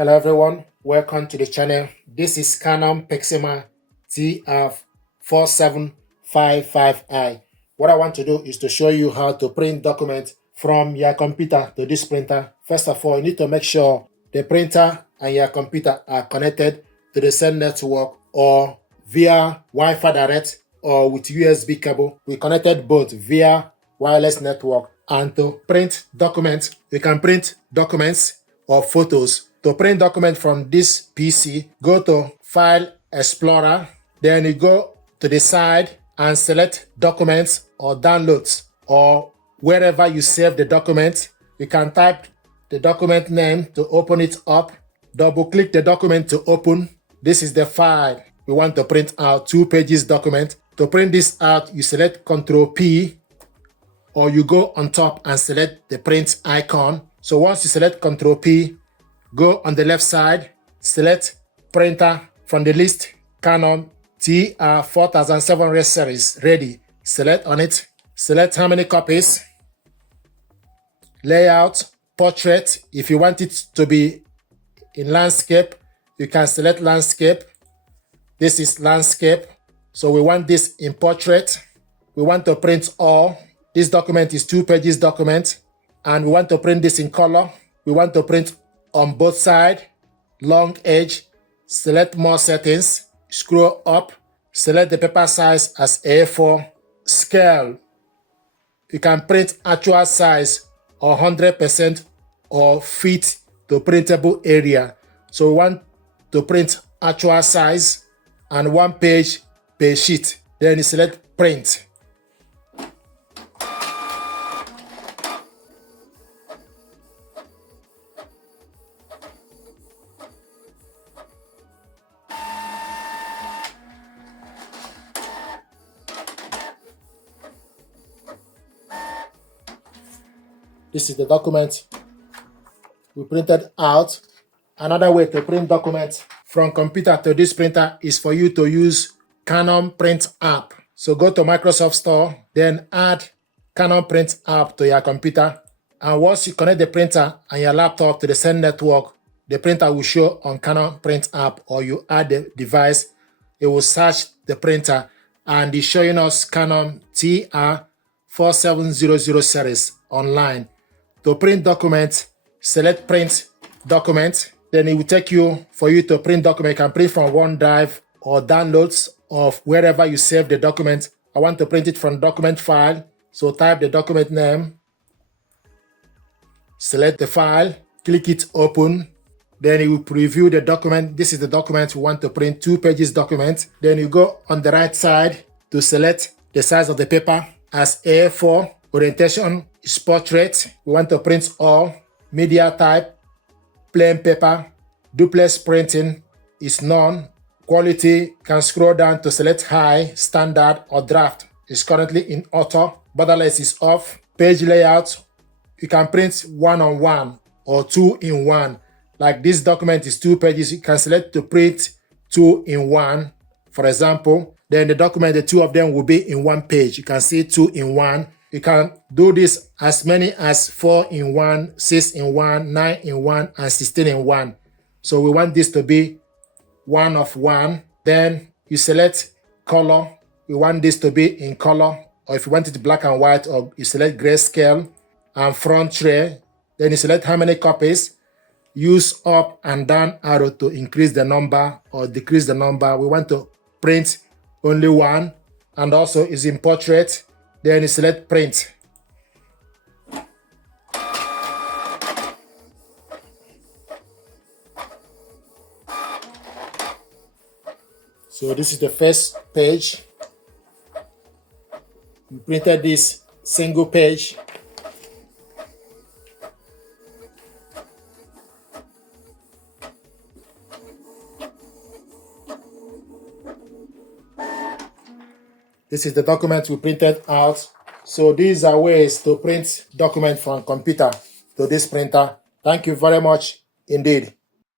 Hello everyone, welcome to the channel. This is Canon PIXMA TR4755i. What I want to do is to show you how to print documents from your computer to this printer. First of all, you need to make sure the printer and your computer are connected to the same network or via Wi-Fi direct or with USB cable. We connected both via wireless network. And to print documents, you can print documents or photos. To print document from this PC, go to File Explorer, then you go to the side and select Documents or Downloads, or wherever you save the document. You can type the document name to open it up, double-click the document to open. This is the file we want to print out, 2 pages document. To print this out, you select Ctrl P, or you go on top and select the print icon. So once you select Ctrl P, go on the left side, select printer from the list, Canon TR4700 series, ready. Select on it, select how many copies, layout, portrait. If you want it to be in landscape, you can select landscape. This is landscape. So we want this in portrait. We want to print all. This document is 2 pages document, and we want to print this in color. We want to print on both sides, long edge. Select more settings, scroll up, select the paper size as A4, scale. You can print actual size or 100% or fit to printable area. So we want to print actual size and 1 page per sheet. Then you select print. This is the document we printed out. Another way to print documents from computer to this printer is for you to use Canon Print app. So go to Microsoft Store, then add Canon Print app to your computer. And once you connect the printer and your laptop to the same network, the printer will show on Canon Print app, or you add the device, it will search the printer and it's showing us Canon TR4700 series online. To print document, select print document, then it will take you for you to print document. You can print from OneDrive or downloads of wherever you save the document. I want to print it from document file, so type the document name, select the file, click it open, then it will preview the document. This is the document we want to print, 2 pages document. Then you go on the right side to select the size of the paper as A4, orientation is portrait. We want to print all. Media type, plain paper. Duplex printing is none. Quality, can scroll down to select high, standard, or draft. It's currently in auto. Borderless is off. Page layout, you can print 1-on-1 or 2-in-1. Like this document is 2 pages, you can select to print 2-in-1, for example. Then the document, the 2 of them will be in 1 page. You can see 2-in-1. You can do this as many as 4-in-1, 6-in-1, 9-in-1, and 16-in-1. So we want this to be 1 of 1. Then you select color. We want this to be in color, or if you want it black and white, or you select grayscale and front tray. Then you select how many copies. Use up and down arrow to increase the number or decrease the number. We want to print only 1, and also is in portrait. Then you select print. So this is the first page. We printed this single page. This is the document we printed out. So these are ways to print document from computer to this printer. Thank you very much indeed.